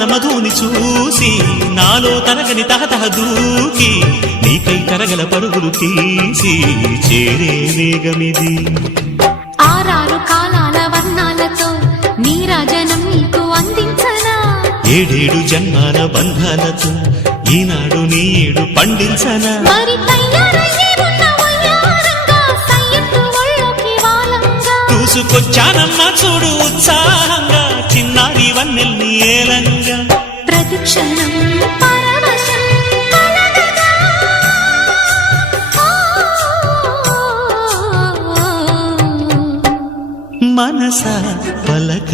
యవ్వన మధుని చూసి నాలో తరగని తహతహ దూకి నీకై తరగల పరుగులు తీసి చేరే వేగమిది. ఆరారు కాలాల వర్ణాలతో నీరాజనం నీకు అందించనా, ఏడేడు జన్మాల బంధాలతో ఈనాడు నీడు పండించనా. మరి తయారయ్యే ఉన్న వయ్యారంగా సయ్యత్తు ఒళ్ళోకి వాలంగా చూసుకొచ్చానమ్మా చూడు ఉత్సాహంగా చిన్నారి వన్నెల్ని ఏలంగా. ప్రతిక్షణం పరవశం కలగగా మనస పలక